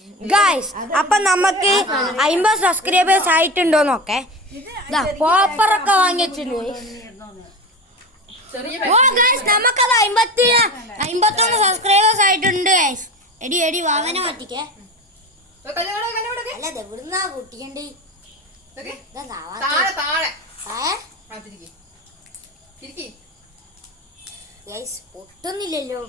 Guys അപ്പൊ നമുക്ക് 50 subscribers ആയിട്ടുണ്ടോ നോക്കേ. പോപ്പറൊക്കെ വാങ്ങിച്ചിട്ടുണ്ട്. നമുക്കത് 51 സബ്സ്ക്രൈബേഴ്സ് ആയിട്ടുണ്ട് ഗൈസ്. എടി വാവനെ പറ്റിക്കേ. അല്ല എവിടുന്നാ പൊട്ടിക്കണ്ടേ? ഗൈസ് പൊട്ടുന്നില്ലല്ലോ.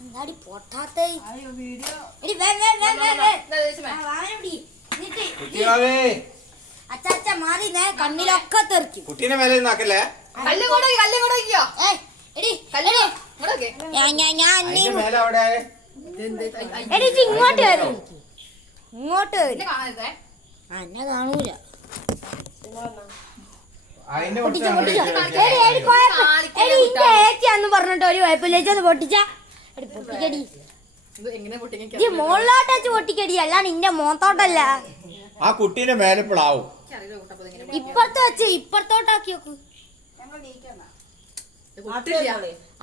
എന്താടി പൊട്ടാത്ത അച്ഛ മാറി കണ്ണിലൊക്കെ തെറിക്കും. കുട്ടീനെ മേലെ നാക്കല്ലേ? ഇങ്ങോട്ട് വരും, ഇങ്ങോട്ട് വരും. എന്നെ കാണൂല. ഏച്ചിയാന്ന് പറഞ്ഞിട്ട് ഒരു കുഴപ്പമില്ല. പൊട്ടിച്ച പൊട്ടിക്കടി, മോളിലോട്ട് വെച്ച് പൊട്ടിക്കടി, അല്ലാണ്ട് ഇന്റെ മോത്തോട്ടല്ല. ആ കുട്ടീന്റെ മേലെ പ്ലാവും ഇപ്പുറത്ത് വെച്ച് ഇപ്പുറത്തോട്ടാക്കി നോക്ക്.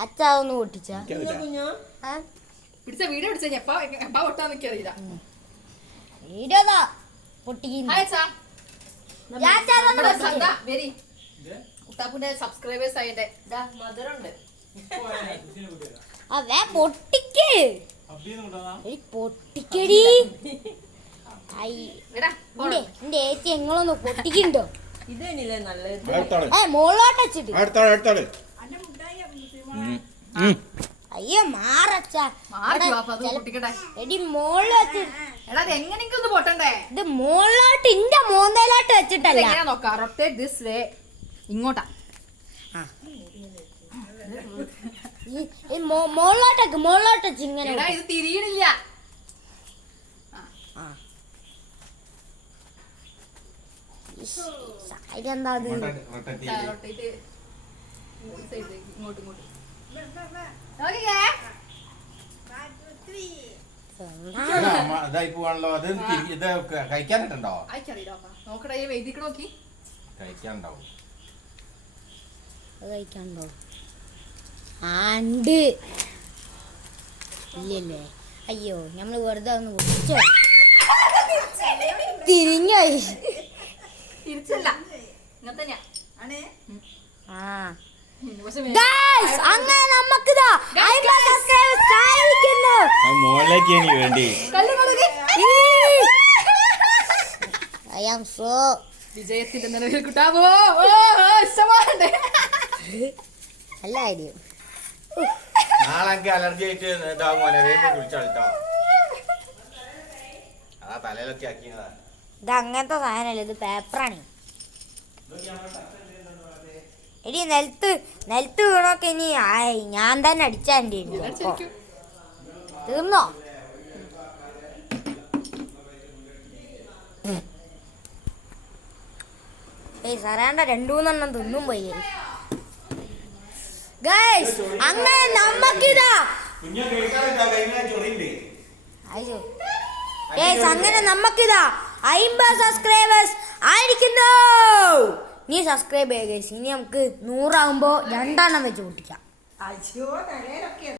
അച്ഛാ ഒന്ന് പൊട്ടിച്ച വീഡിയോതാ പൊട്ടിക്കുന്നു. സബ്സ്ക്രൈബേഴ്സ് ആയിട്ട് പൊട്ടിക്ക് പൊട്ടിക്കടി. എന്റെ ഏച്ചി എങ്ങളൊന്ന് പൊട്ടിക്കുണ്ടോ? മോളോട്ട് വെച്ചിട്ട് അയ്യോ മാറച്ച എടി മോളിൽ വെച്ചിട്ട് ഇത് മോളിലോട്ട് ഇന്റെ മോന്തയിലോട്ട് വെച്ചിട്ടല്ല. ഇങ്ങോട്ടാ മോളിലോട്ടേക്ക് മോളിലോട്ട് വെച്ച് ഇങ്ങനെ ഇത് തിരിയണില്ല. എന്താ കഴിക്കാനുണ്ടോ? കഴിക്കാനുണ്ടോ? ആണ്ട് ഇല്ലല്ലേ? അയ്യോ നമ്മള് വെറുതെ ഒന്ന് പൊട്ടിച്ചോ. തിരിഞ്ഞായി അങ്ങനെ നമുക്കിതാ ഐ ആം സോ വിജയത്തിന്റെ നിലവിൽ കിട്ടാവോ നല്ല ഐഡിയ. നാളെ അലർജി ആയിട്ട് തലയിലൊക്കെ ആക്കിയതാ. ഇത് അങ്ങനത്തെ സാധനമല്ല, ഇത് പേപ്പറാണ്. എടി നിലത്ത് വീണൊക്കെ ഇനി ഞാൻ തന്നെ അടിച്ചാണ്ടി തീർന്നോ? സറാണ്ട 2-3 തിന്നും പോയി. ഗൈസ് അങ്ങനെ നമ്മക്കിതാ അങ്ങനെ നമുക്കിതാ 50 സബ്സ്ക്രൈബേഴ്സ് ആയിരിക്കുന്നു. നീ സബ്സ്ക്രൈബ് ചെയ്യുക ഗൈസ്. ഇനി നമുക്ക് 100 ആകുമ്പോ 2 വെച്ച് പൊട്ടിക്കാം.